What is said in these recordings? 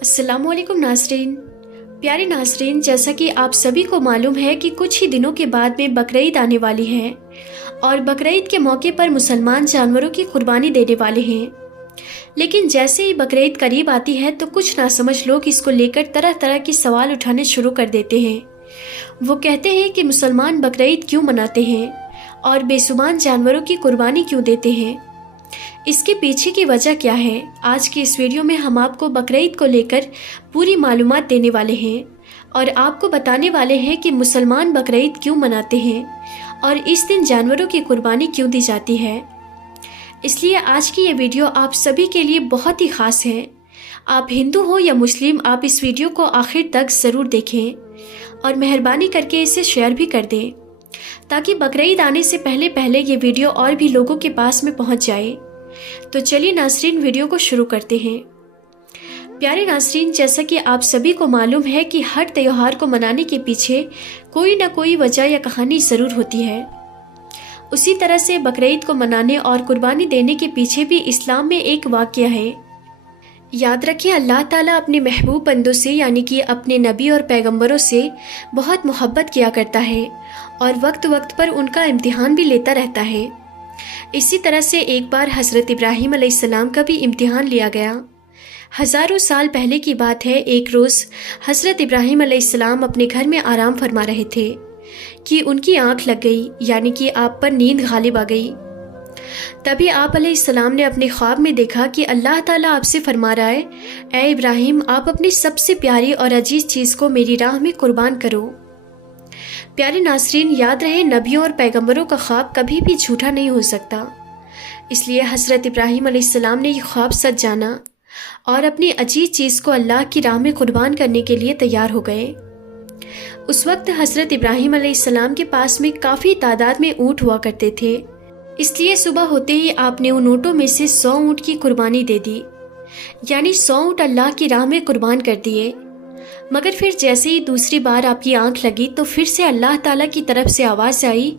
अस्सलाम वालेकुम नाज़रीन। प्यारे नाज़रीन, जैसा कि आप सभी को मालूम है कि कुछ ही दिनों के बाद में बकरीद आने वाली है और बकरीद के मौके पर मुसलमान जानवरों की कुर्बानी देने वाले हैं। लेकिन जैसे ही बकरीद करीब आती है तो कुछ नासमझ लोग इसको लेकर तरह तरह के सवाल उठाने शुरू कर देते हैं। वो कहते हैं कि मुसलमान बकरीद क्यों मनाते हैं और बेसुमार जानवरों की कुर्बानी क्यों देते हैं। इसके पीछे की वजह क्या है, आज की इस वीडियो में हम आपको बकरीद को लेकर पूरी मालूमात देने वाले हैं और आपको बताने वाले हैं कि मुसलमान बकरीद क्यों मनाते हैं और इस दिन जानवरों की कुर्बानी क्यों दी जाती है। इसलिए आज की ये वीडियो आप सभी के लिए बहुत ही ख़ास है। आप हिंदू हो या मुस्लिम, आप इस वीडियो को आखिर तक ज़रूर देखें और मेहरबानी करके इसे शेयर भी कर दें ताकि बकरीद आने से पहले ये वीडियो और भी लोगों के पास में पहुंच जाए। तो चलिए नाज़रीन, वीडियो को शुरू करते हैं। प्यारे नाज़रीन, जैसा कि आप सभी को मालूम है कि हर त्योहार को मनाने के पीछे कोई ना कोई वजह या कहानी ज़रूर होती है। उसी तरह से बकरीद को मनाने और कुर्बानी देने के पीछे भी इस्लाम में एक वाक़या है। याद रखें, अल्लाह ताला अपने महबूब बंदों से यानी कि अपने नबी और पैगंबरों से बहुत मोहब्बत किया करता है और वक्त वक्त पर उनका इम्तिहान भी लेता रहता है। इसी तरह से एक बार हज़रत इब्राहीम अलैहिस्सलाम का भी इम्तिहान लिया गया। हज़ारों साल पहले की बात है। एक रोज़ हज़रत इब्राहीम अलैहिस्सलाम अपने घर में आराम फरमा रहे थे कि उनकी आंख लग गई, यानी कि आप पर नींद गालिब आ गई। तभी आप अलैहिस्सलाम ने अपने ख्वाब में देखा कि अल्लाह ताला आपसे फरमा रहा है, ए इब्राहीम, आप अपनी सबसे प्यारी और अजीज़ चीज़ को मेरी राह में कुर्बान करो। प्यारे नाज़रीन, याद रहे, नबियों और पैगंबरों का ख्वाब कभी भी झूठा नहीं हो सकता। इसलिए हज़रत इब्राहीम अलैहिस्सलाम ने ये ख्वाब सच जाना और अपनी अजीज चीज़ को अल्लाह की राह में कुर्बान करने के लिए तैयार हो गए। उस वक्त हज़रत इब्राहीम अलैहिस्सलाम के पास में काफ़ी तादाद में ऊँट हुआ करते थे। इसलिए सुबह होते ही आपने उन ऊँटों में से 100 ऊँट की कुर्बानी दे दी, यानी 100 ऊँट अल्लाह की राह में कुर्बान कर दिए। मगर फिर जैसे ही दूसरी बार आपकी आंख लगी तो फिर से अल्लाह ताला की तरफ से आवाज़ आई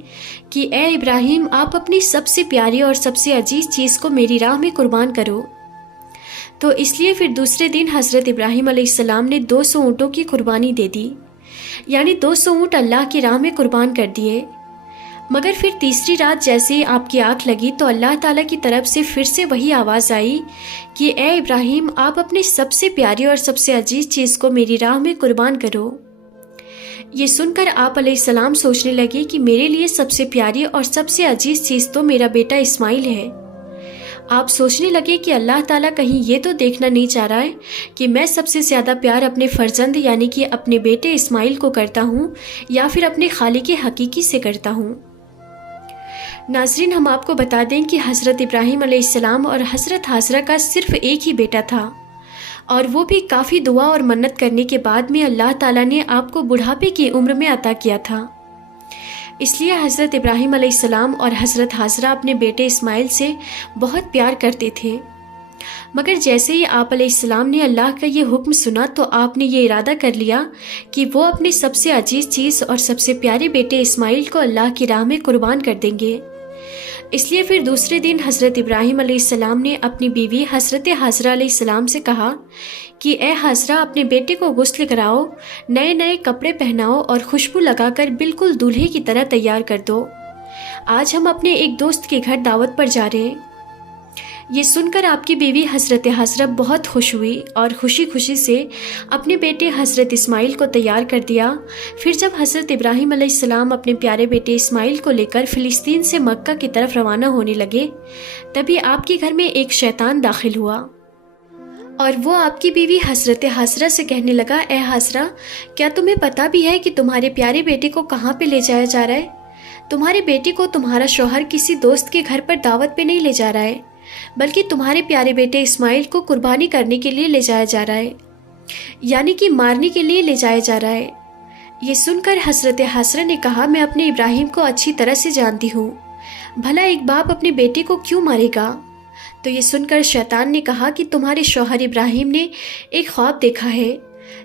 कि ए इब्राहीम, आप अपनी सबसे प्यारी और सबसे अजीज़ चीज़ को मेरी राह में कुर्बान करो। तो इसलिए फिर दूसरे दिन हज़रत इब्राहीम अलैहिस्सलाम ने 200 ऊँटों की कुर्बानी दे दी, यानी 200 ऊँट अल्लाह की राह में कुर्बान कर दिए। मगर फिर तीसरी रात जैसे ही आपकी आँख लगी तो अल्लाह ताला की तरफ से फिर से वही आवाज़ आई कि ए इब्राहीम, आप अपनी सबसे प्यारी और सबसे अजीज़ चीज़ को मेरी राह में कुर्बान करो। ये सुनकर आप अलैहिस्सलाम सोचने लगे कि मेरे लिए सबसे प्यारी और सबसे अजीज़ चीज़ तो मेरा बेटा इस्माइल है। आप सोचने लगे कि अल्लाह ताला कहीं ये तो देखना नहीं चाह रहा है कि मैं सबसे ज़्यादा प्यार अपने फ़र्जंद यानी कि अपने बेटे इस्माइल को करता हूँ या फिर अपने खालिक हकीकी से करता हूँ। नाज़रीन, हम आपको बता दें कि हज़रत इब्राहीम अलैहिस्सलाम और हज़रत हाजरा का सिर्फ एक ही बेटा था और वो भी काफ़ी दुआ और मन्नत करने के बाद में अल्लाह ताला ने आपको बुढ़ापे की उम्र में अता किया था। इसलिए हज़रत इब्राहीम अलैहिस्सलाम और हज़रत हाजरा अपने बेटे इस्माइल से बहुत प्यार करते थे। मगर जैसे ही आप अलैहिस्सलाम ने अल्लाह का ये हुक्म सुना तो आपने ये इरादा कर लिया कि वो अपने सबसे अजीज़ चीज़ और सबसे प्यारे बेटे इस्माइल को अल्लाह की राह में कुर्बान कर देंगे। इसलिए फिर दूसरे दिन हज़रत इब्राहीम अलैहिस्सलाम ने अपनी बीवी हज़रत हाजरा अलैहिस्सलाम से कहा कि ए हाजरा, अपने बेटे को गुस्ल कराओ, नए नए कपड़े पहनाओ और खुशबू लगाकर बिल्कुल दूल्हे की तरह तैयार कर दो। आज हम अपने एक दोस्त के घर दावत पर जा रहे हैं। ये सुनकर आपकी बीवी हज़रत हाजरा बहुत खुश हुई और खुशी खुशी से अपने बेटे हज़रत इस्माइल को तैयार कर दिया। फिर जब हज़रत इब्राहीम अलैहिस्सलाम अपने प्यारे बेटे इस्माइल को लेकर फ़िलिस्तीन से मक्का की तरफ रवाना होने लगे, तभी आपके घर में एक शैतान दाखिल हुआ और वो आपकी बीवी हज़रत हाजरा से कहने लगा, ए हाजरा, क्या तुम्हें पता भी है कि तुम्हारे प्यारे बेटे को कहाँ पर ले जाया जा रहा है? तुम्हारे बेटे को तुम्हारा शौहर किसी दोस्त के घर पर दावत पे नहीं ले जा रहा है, बल्कि तुम्हारे प्यारे बेटे इस्माइल को कुर्बानी करने के लिए ले जाया जा रहा है, यानी कि मारने के लिए ले जाया जा रहा है। ये सुनकर हज़रत हाजरा ने कहा, मैं अपने इब्राहीम को अच्छी तरह से जानती हूँ, भला एक बाप अपने बेटे को क्यों मारेगा? तो ये सुनकर शैतान ने कहा कि तुम्हारे शौहर इब्राहीम ने एक ख्वाब देखा है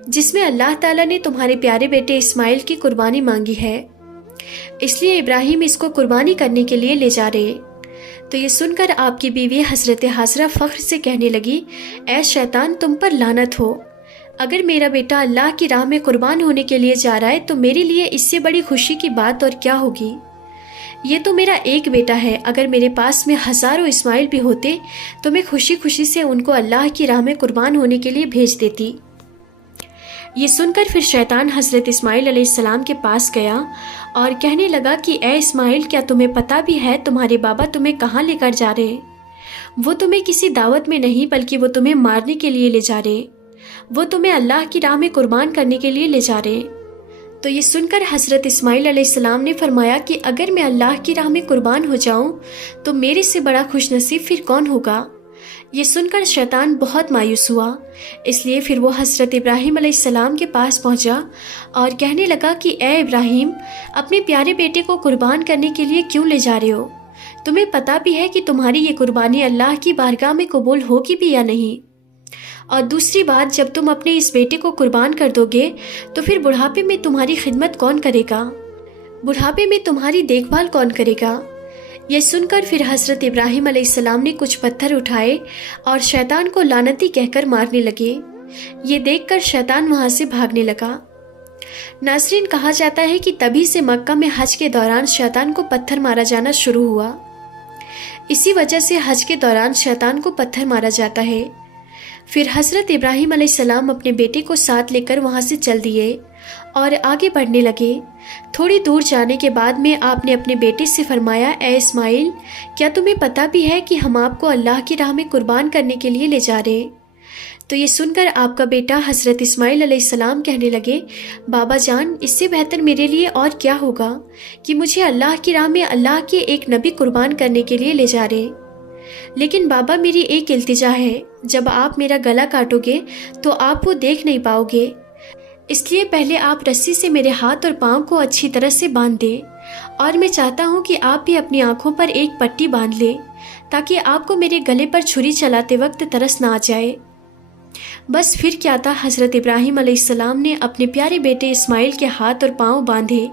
जिसमें अल्लाह ताला ने तुम्हारे प्यारे बेटे इस्माइल की कुर्बानी मांगी है, इसलिए इब्राहीम इसको कुर्बानी करने के लिए ले जा रहे। तो ये सुनकर आपकी बीवी हज़रत हाजरा फ़ख्र से कहने लगी, ऐ शैतान, तुम पर लानत हो, اگر میرا بیٹا اللہ کی راہ میں قربان ہونے کے لیے جا رہا ہے تو میرے لیے اس سے بڑی خوشی کی بات اور کیا ہوگی؟ یہ تو میرا ایک بیٹا ہے، اگر میرے پاس میں ہزاروں اسماعیل بھی ہوتے تو میں خوشی خوشی سے ان کو اللہ کی راہ میں قربان ہونے کے لیے بھیج دیتی۔ یہ سن کر پھر شیطان حضرت اسماعیل علیہ السلام کے پاس گیا اور کہنے لگا کہ اے اسماعیل، کیا تمہیں پتہ بھی ہے تمہارے بابا تمہیں کہاں لے کر جا رہے ہیں؟ وہ تمہیں کسی دعوت میں نہیں بلکہ وہ تمہیں مارنے کے لیے لے جا رہے ہیں، وہ تمہیں اللہ کی راہ میں قربان کرنے کے لیے لے جا رہے ہیں۔ تو یہ سن کر حضرت اسماعیل علیہ السلام نے فرمایا کہ اگر میں اللہ کی راہ میں قربان ہو جاؤں تو میرے سے بڑا خوش نصیب پھر کون ہوگا؟ یہ سن کر شیطان بہت مایوس ہوا، اس لیے پھر وہ حضرت ابراہیم علیہ السلام کے پاس پہنچا اور کہنے لگا کہ اے ابراہیم، اپنے پیارے بیٹے کو قربان کرنے کے لیے کیوں لے جا رہے ہو؟ تمہیں پتہ بھی ہے کہ تمہاری یہ قربانی اللہ کی بارگاہ میں قبول ہوگی بھی یا نہیں؟ اور دوسری بات، جب تم اپنے اس بیٹے کو قربان کر دو گے تو پھر بڑھاپے میں تمہاری خدمت کون کرے گا؟ بڑھاپے میں تمہاری دیکھ بھال کون کرے گا؟ یہ سن کر پھر حضرت ابراہیم علیہ السلام نے کچھ پتھر اٹھائے اور شیطان کو لعنتی کہہ کر مارنے لگے۔ یہ دیکھ کر شیطان وہاں سے بھاگنے لگا۔ ناظرین، کہا جاتا ہے کہ تبھی سے مکہ میں حج کے دوران شیطان کو پتھر مارا جانا شروع ہوا۔ اسی وجہ سے حج کے دوران شیطان کو پتھر مارا جاتا ہے۔ پھر حضرت ابراہیم علیہ السلام اپنے بیٹے کو ساتھ لے کر وہاں سے چل دیے اور آگے بڑھنے لگے۔ تھوڑی دور جانے کے بعد میں آپ نے اپنے بیٹے سے فرمایا، اے اسماعیل، کیا تمہیں پتہ بھی ہے کہ ہم آپ کو اللہ کی راہ میں قربان کرنے کے لیے لے جا رہے ہیں؟ تو یہ سن کر آپ کا بیٹا حضرت اسماعیل علیہ السلام کہنے لگے، بابا جان، اس سے بہتر میرے لیے اور کیا ہوگا کہ مجھے اللہ کی راہ میں اللہ کے ایک نبی قربان کرنے کے لیے لے جا رہے ہیں۔ لیکن بابا، میری ایک التجا ہے، جب آپ میرا گلا کاٹو گے تو آپ وہ دیکھ نہیں پاؤ گے، اس لیے پہلے آپ رسی سے میرے ہاتھ اور پاؤں کو اچھی طرح سے باندھ دیں، اور میں چاہتا ہوں کہ آپ بھی اپنی آنکھوں پر ایک پٹی باندھ لیں تاکہ آپ کو میرے گلے پر چھری چلاتے وقت ترس نہ آ جائے۔ بس پھر کیا تھا، حضرت ابراہیم علیہ السلام نے اپنے پیارے بیٹے اسماعیل کے ہاتھ اور پاؤں باندھے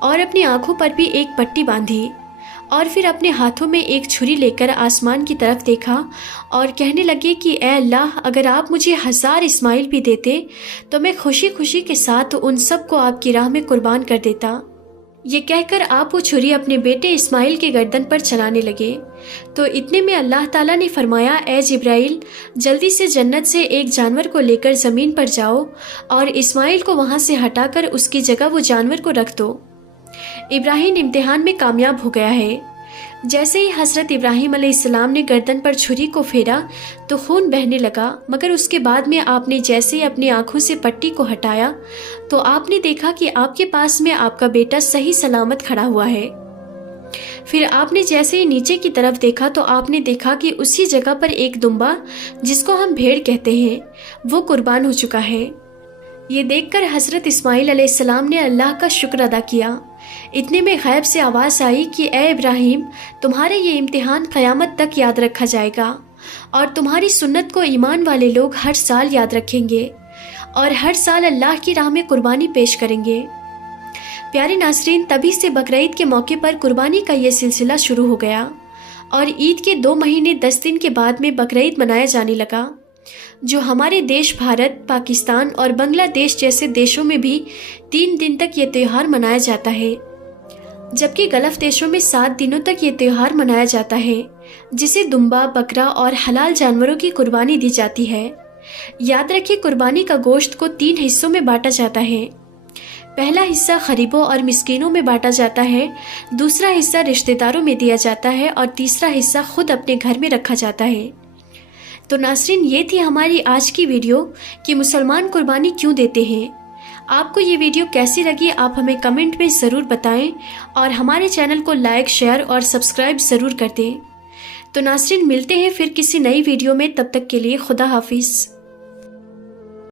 اور اپنی آنکھوں پر بھی ایک پٹی باندھی، اور پھر اپنے ہاتھوں میں ایک چھری لے کر آسمان کی طرف دیکھا اور کہنے لگے کہ اے اللہ، اگر آپ مجھے 1000 اسماعیل بھی دیتے تو میں خوشی خوشی کے ساتھ ان سب کو آپ کی راہ میں قربان کر دیتا۔ یہ کہہ کر آپ وہ چھری اپنے بیٹے اسماعیل کے گردن پر چلانے لگے۔ تو اتنے میں اللہ تعالیٰ نے فرمایا، اے جبرائیل، جلدی سے جنت سے ایک جانور کو لے کر زمین پر جاؤ اور اسماعیل کو وہاں سے ہٹا کر اس کی جگہ وہ جانور کو رکھ دو۔ ابراہیم امتحان میں کامیاب ہو گیا ہے۔ جیسے ہی حضرت ابراہیم علیہ السلام نے گردن پر چھری کو پھیرا تو خون بہنے لگا، مگر اس کے بعد میں آپ نے جیسے ہی اپنی آنکھوں سے پٹی کو ہٹایا تو آپ نے دیکھا کہ آپ کے پاس میں آپ کا بیٹا صحیح سلامت کھڑا ہوا ہے۔ پھر آپ نے جیسے ہی نیچے کی طرف دیکھا تو آپ نے دیکھا کہ اسی جگہ پر ایک دمبا، جس کو ہم بھیڑ کہتے ہیں، وہ قربان ہو چکا ہے۔ یہ دیکھ کر حضرت اسماعیل علیہ السلام نے اللہ کا شکر ادا کیا۔ اتنے میں غیب سے آواز آئی کہ اے ابراہیم، تمہارا یہ امتحان قیامت تک یاد رکھا جائے گا، اور تمہاری سنت کو ایمان والے لوگ ہر سال یاد رکھیں گے اور ہر سال اللہ کی راہ میں قربانی پیش کریں گے۔ پیارے ناظرین، تبھی سے بقرعید کے موقع پر قربانی کا یہ سلسلہ شروع ہو گیا، اور عید کے 2 مہینے 10 دن کے بعد میں بقرعید منایا جانے لگا، جو ہمارے دیش بھارت، پاکستان اور بنگلہ دیش جیسے دیشوں میں بھی 3 دن تک یہ تہوار منایا جاتا ہے، جبکہ گلف دیشوں میں 7 دنوں تک یہ تہوار منایا جاتا ہے، جسے دمبا، بکرا اور حلال جانوروں کی قربانی دی جاتی ہے۔ یاد رکھیں، قربانی کا گوشت کو 3 حصوں میں بانٹا جاتا ہے۔ پہلا حصہ غریبوں اور مسکینوں میں بانٹا جاتا ہے، دوسرا حصہ رشتہ داروں میں دیا جاتا ہے، اور تیسرا حصہ خود اپنے گھر میں رکھا جاتا ہے۔ تو ناظرین، یہ تھی ہماری آج کی ویڈیو کہ مسلمان قربانی کیوں دیتے ہیں۔ آپ کو یہ ویڈیو کیسی لگی آپ ہمیں کمنٹ میں ضرور بتائیں، اور ہمارے چینل کو لائک، شیئر اور سبسکرائب ضرور کر دیں۔ تو ناظرین، ملتے ہیں پھر کسی نئی ویڈیو میں، تب تک کے لیے خدا حافظ۔